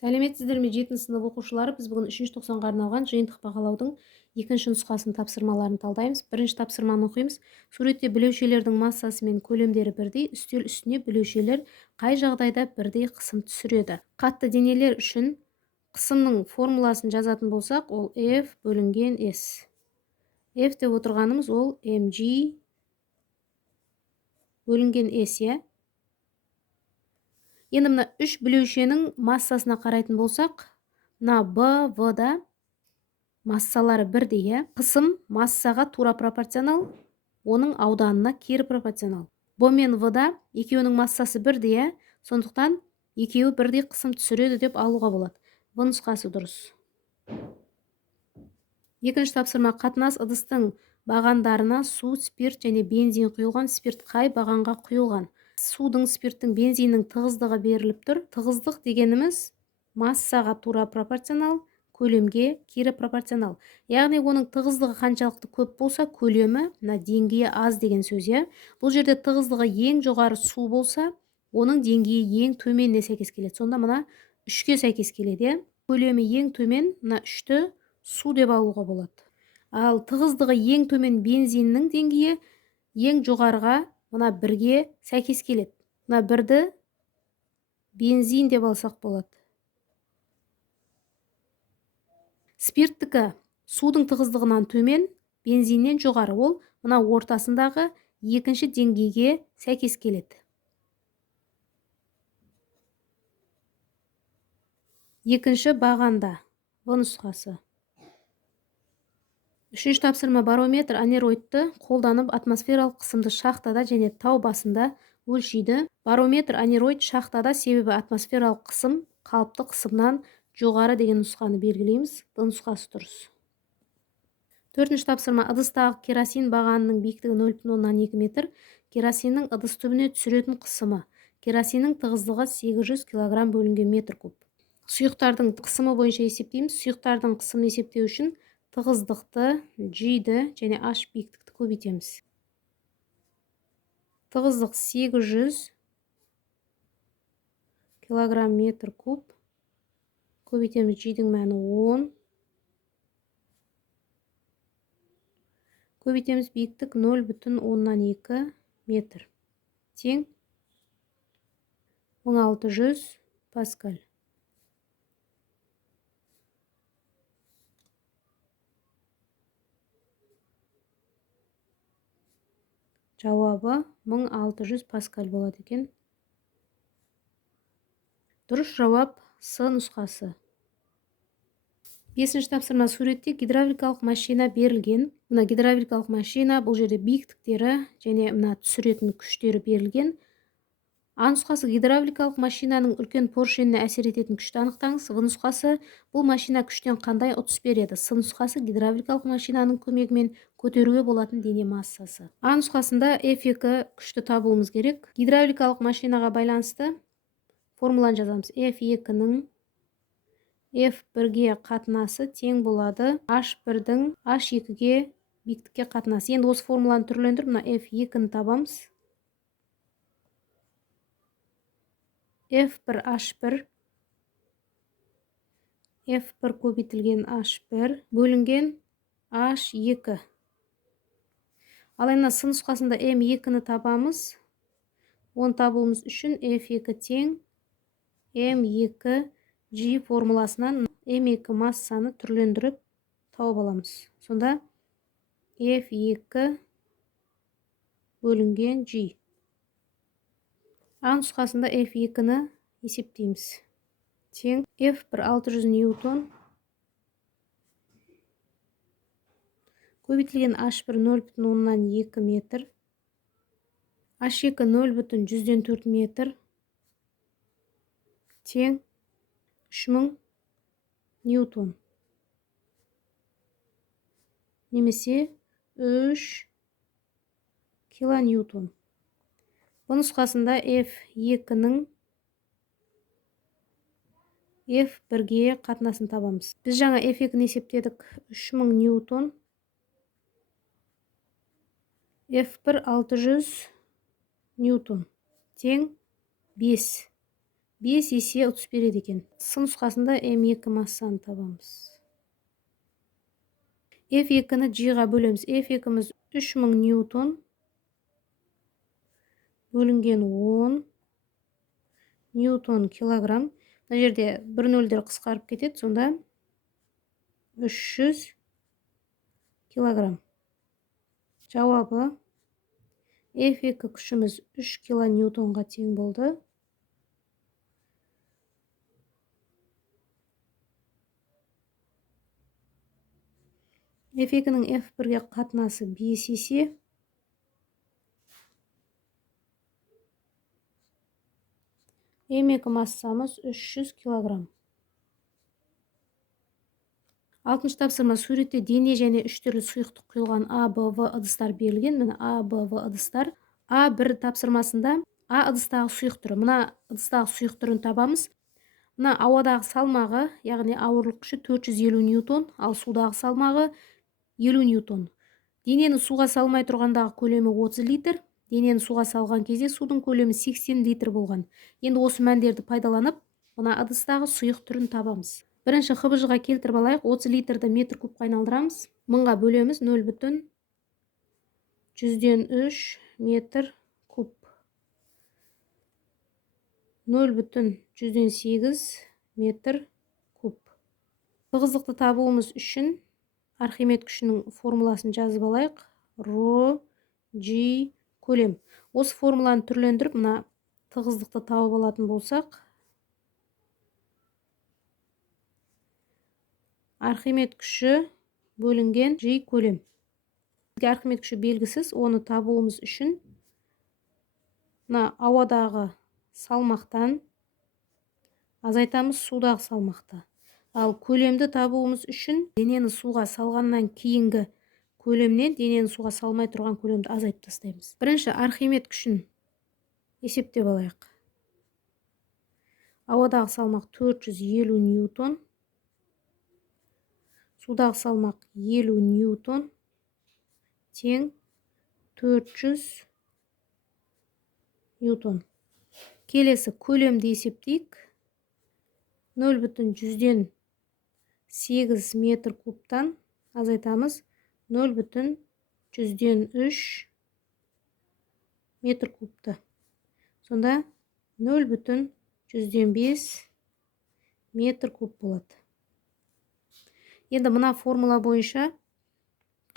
Сәлеметсіздер ме 7 сынып оқушылары? Біз бүгін 3 тоқсанға арналған жиынтық бағалаудың екінші нұсқасын тапсырмаларын талдаймыз. Бірінші тапсырманы оқимыз. Суретте білеушелердің массасы мен көлемдері бірдей, үстел үстіне білеушелер қай жағдайда бірдей қысым түсіреді? Қатты денелер үшін қысымның формуласын жазатын болсақ, ол F бөлінген S. F деп отырғанымыз ол mg бөлінген S, иә? Енді мына 3 білеушенің массасына қарайтын болсақ, мына B, V-да массалары бірдей, иә? Қысым массаға тура пропорционал, оның ауданына кері пропорционал. B мен V-да екеуінің массасы бірдей, иә? Сондықтан екеуі бірдей қысым түсіреді деп алуға болады. В нұсқасы дұрыс. Екінші тапсырма: қатынас ыдыстың бағандарына су, спирт және бензин құйылған. Спирт қай бағанға құйылған? Судың, спирттің, бензиннің тығыздығы беріліп тұр. Тығыздық дегеніміз массаға тура пропорционал, көлемге кері пропорционал. Яғни оның тығыздығы қаншалықты көп болса, көлемі мына деңгейі аз деген сөз, иә? Бұл жерде тығыздығы ең жоғары су болса, оның деңгейі ең төменіне сәйкес келеді. Сонда мына 3-ке сәйкес келеді, иә? Көлемі ең төмен, мына 3-ті су деп алуға болады. Ал тығыздығы ең төмен бензиннің деңгейі ең жоғарыға мына 1-ге сәйкес келеді. Мына 1-ді бензин деп алсақ болады. Спирттікі судың тығыздығынан төмен, бензиннен жоғары. Ол мына ортасындағы екінші деңгейге сәйкес келеді. Екінші бағанда. В нұсқасы. Үшінші тапсырма: барометр анероидты қолданып атмосфералық қысымды шахтада және тау басында өлшейді. Барометр анероид шахтада, себебі атмосфералық қысым қалыпты қысымнан жоғары деген нұсқаны белгілейміз. Д нұсқасы дұрыс. Төртінші тапсырма: ыдыстағы керосин бағанының биіктігі 0,2 метр. Керосиннің ыдыс түбіне түсіретін қысымы. Керосиннің тығыздығы 800 кг бөлінген метр куб. Сұйықтардың қысымы бойынша есептейміз. Сұйықтардың қысымын есептеу үшін тығыздықты, G-ді және H биіктікті көбейтеміз. Тығыздық 800 кг метр куб. Көбейтеміз, G-дің мәні 10. Көбейтеміз, биіктік 0,2 метр. Тең 1600 паскаль. Жауабы 1600 паскаль болады екен. Дұрыс жауап С нұсқасы. Бесінші тапсырма: суретте гидравликалық машина берілген. Мына гидравликалық машина, бұл жерде биіктіктері және мына түсіретін күштері берілген. А нұсқасы: гидравликалық машинаның үлкен поршеніне әсер ететін күшті анықтаңыз. В нұсқасы: бұл машина күштен қандай ұтыс береді? С нұсқасы: гидравликалық машинаның көмегімен көтеруге болатын дене массасы. А нұсқасында F2 күшті табуымыз керек. Гидравликалық машинаға байланысты формуланы жазамыз. F2-ның F1-ге қатынасы тең болады H1-дің H2-ге биіктікке қатынасы. Енді осы формуланы түрлендіріп, мына F2-ні табамыз. F1 H1 F1 көбейтілген H1 бөлінген H2. Ал енді С нұсқасында M2-ні табамыз. Оны табуымыз үшін F2 тең M2 G формуласынан M2 массаны түрлендіріп тауып аламыз. Сонда F2 бөлінген G. А нұсқасында F2-ні есептейміз. Тең F1 600 ньютон көбейтілген H1 0,2 метр. H2 0,104 метр. Тең 3000 ньютон. Немесе 3 килоньютон. Бұл нұсқасында F2-ның F1-ге қатынасын табамыз. Біз жаңа F2-ні есептедік, 3000 ньютон. F1 600 ньютон. Тең 5 5 есе ұтыс береді екен. С нұсқасында М2 массаны табамыз. F2-ні G-ға бөлеміз. F2-міз 3000 ньютон бөлінген 10 ньютон килограмм. Мына жерде бір нөлдер қысқарып кетеді, сонда 300 килограмм. Жауабы F2 күшіміз 3 килоньютонға тең болды. F2-нің F1-ге қатынасы 5 есе. М2 массамыз 300 килограмм. 6-шы тапсырма. Суретте дене және 3 түрлі сұйықтық құйылған А, Б, В ыдыстар берілген. Міне А, Б, В ыдыстар. А1 тапсырмасында А ыдыстағы сұйық түрі. Мына ыдыстағы сұйық түрін табамыз. Мына ауадағы салмағы, яғни ауырлық күші 450 ньютон, ал судағы салмағы 50 ньютон. Денені суға салмай тұрғандағы көлемі 30 литр. Денені суға салған кезде судың көлемі 80 литр болған. Енді осы мәндерді пайдаланып, мына ыдыстағы сұйық түрін табамыз. Бірінші қыбыжыға келтіріп алайық. 30 литрді метр кубқа айналдырамыз. Мыңға бөлеміз 0,103 метр куб. 0,8 метр куб. Тығыздықты табуымыз үшін Архимед күшінің формуласын жазып алайық. Ро, G, көлем. Осы формуланы түрлендіріп, мына тығыздықты тауып алатын болсақ, Архимед күші бөлінген G көлем. Архимед күші белгісіз, оны табуымыз үшін мына ауадағы салмақтан азайтамыз судағы салмақты. Ал көлемді табуымыз үшін денені суға салғаннан кейінгі көлемнен денені суға салмай тұрған көлемді азайтып тастаймыз. Бірінші Архимед күшін есептеп алайық. Ауадағы салмақ 450 ньютон. Судағы салмақ 50 ньютон тең 400 ньютон. Келесі көлемді есептейік. 0,8 метр кубтан азайтамыз 0,3 метр кубты. Сонда 0,105 метр куб болады. Енді мына формула бойынша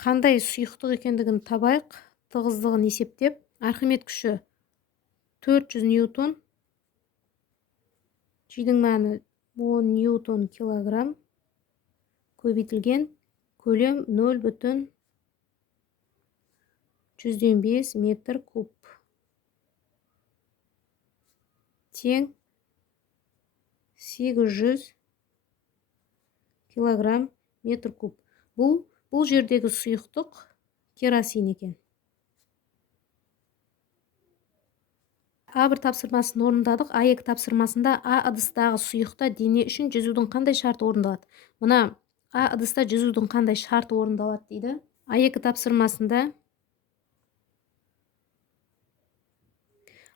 қандай сұйықтық екендігін табайық. Тығыздығын есептеп, Архимед күші 400 ньютон, G-дің мәні 10 ньютон килограмм, көбейтілген көлем 0,105 метр куб. Тең 800 килограмм метр куб. Бұл жердегі сұйықтық керосин екен. А1 тапсырмасын орындадық. А2 тапсырмасында А ыдыстағы сұйықта дене үшін жүзудің қандай шарты орындалады? Мына А ыдыста жүзудің қандай шарты орындалады дейді. А2 тапсырмасында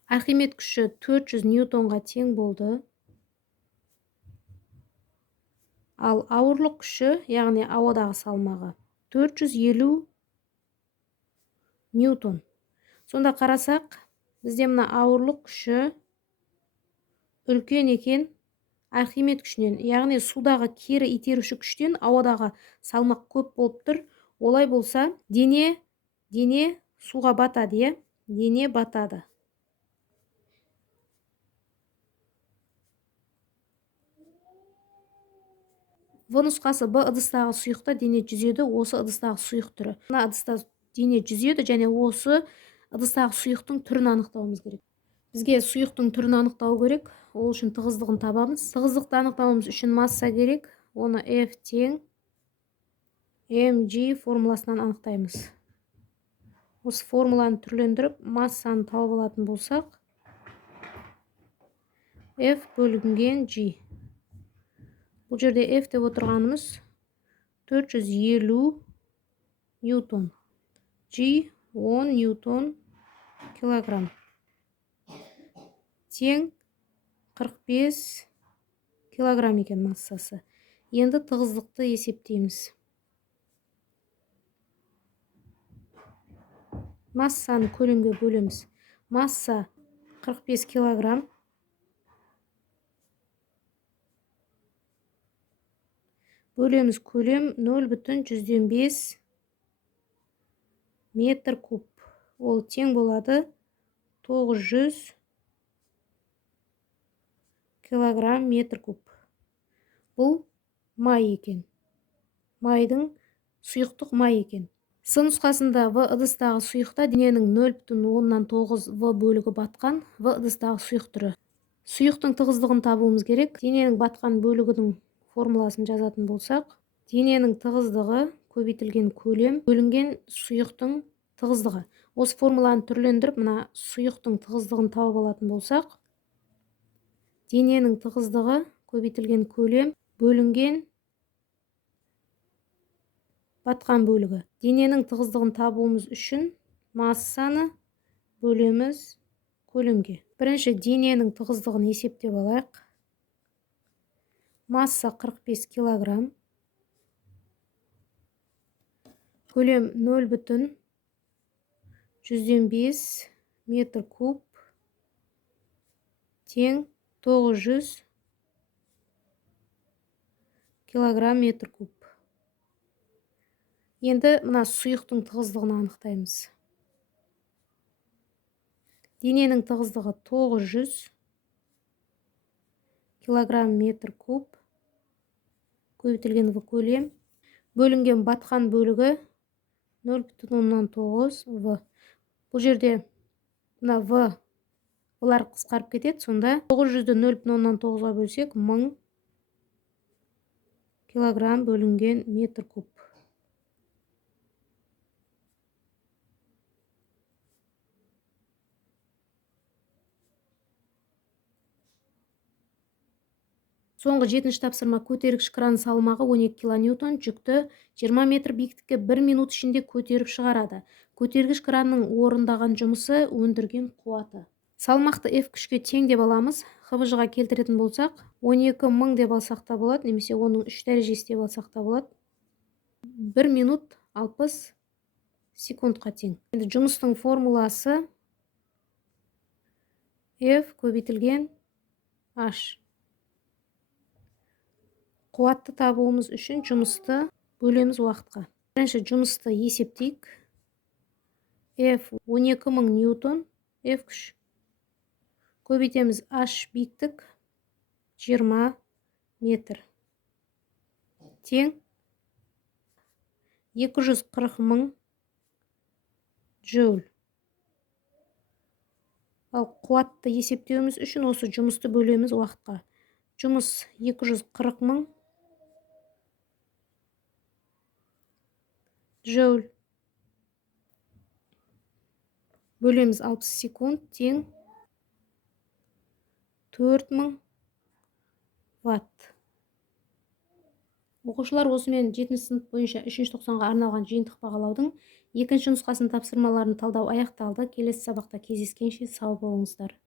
Архимед күші 400 ньютонға тең болды. Ал ауырлық күші, яғни ауадағы салмағы 450 ньютон. Сонда қарасақ, бізде мына ауырлық күші үлкен екен Архимед күшінен. Яғни судағы кері итеруші күштен ауадағы салмақ көп болып тұр. Олай болса, дене суға батады, дене батады. В нұсқасы Б ыдыстағы сұйықта дене жүзеді, осы ыдыстағы сұйық түрі. Мына ыдыста дене жүзеді және осы ыдыстағы сұйықтың түрін анықтауымыз керек. Бізге сұйықтың түрін анықтау керек. Ол үшін тығыздығын табамыз. Тығыздықты анықтауымыз үшін масса керек. Оны F тең mg формуласынан анықтаймыз. Осы формуланы түрлендіріп, массаны тауып алатын болсақ, F бөлінген G. Бұл жерде F деп отырғанымыз 450 ньютон. G 10 ньютон килограмм. Тең 45 килограмм екен массасы. Енді тығыздықты есептейміз. Массаны көлемге бөлеміз. Масса 45 килограмм. Бөлеміз көлем 0,5 метр куб. Ол тең болады 900 килограмм метр куб. Бұл май екен. Майдың сұйықтық май екен. С нұсқасында В ыдыстағы сұйықта дененің 0,9 В бөлігі батқан В ыдыстағы сұйық түрі. Сұйықтың тығыздығын табуымыз керек. Дененің батқан бөлігінің формуласын жазатын болсақ, дененің тығыздығы көбейтілген көлем бөлінген сұйықтың тығыздығы. Осы формуланы түрлендіріп, мына сұйықтың тығыздығын тауып алатын болсақ, дененің тығыздығы көбейтілген көлем бөлінген батқан бөлігі. Дененің тығыздығын табуымыз үшін массаны бөлеміз көлемге. Бірінші дененің тығыздығын есептеп алайық. Масса 45 килограмм. Көлем 0,5 метр куб. Тең 900 килограмм метр куб. Енді мына сұйықтың тығыздығын анықтаймыз. Дененің тығыздығы 900 килограмм метр куб. Көбейтілген В көлем. Бөлінген батқан бөлігі 0,9 В. Бұл жерде мына В бұлар қысқарып кетеді. Сонда 900-ді 0,9-ға бөлсек 1000 килограмм бөлінген метр куб. Соңғы 7-ші тапсырма: көтергіш кран салмағы 12 килоньютон, жүкті 20 метр биіктікке 1 минут ішінде көтеріп шығарады. Көтергіш кранның орындаған жұмысы, өндірген қуаты. Салмақты F күшке тең деп аламыз. ХВЖ-ға келтіретін болсақ, 12000 деп алсақ та болады, немесе оның 3 дәрежесі деп алсақ та болады. 1 минут 60 секундқа тең. Енді жұмыстың формуласы F көбейтілген H. Қуатты табуымыз үшін жұмысты бөлеміз уақытқа. Бірінші жұмысты есептейік. F 12000 ньютон, F күш. Көбейтеміз H биіктік 20 метр. Тең 240.000 джоуль. Ал қуатты есептеуіміз үшін осы жұмысты бөлеміз уақытқа. Жұмыс 240.000 джоуль. Бөлеміз 60 секунд, тең 4000 ватт. Оқушылар осымен 7-ші сынып бойынша 3-ші тоқсанға арналған жиынтық бағалаудың 2-ші нұсқасын тапсырмаларын талдау аяқталды. Келесі сабақта кездескенше сау болыңыздар.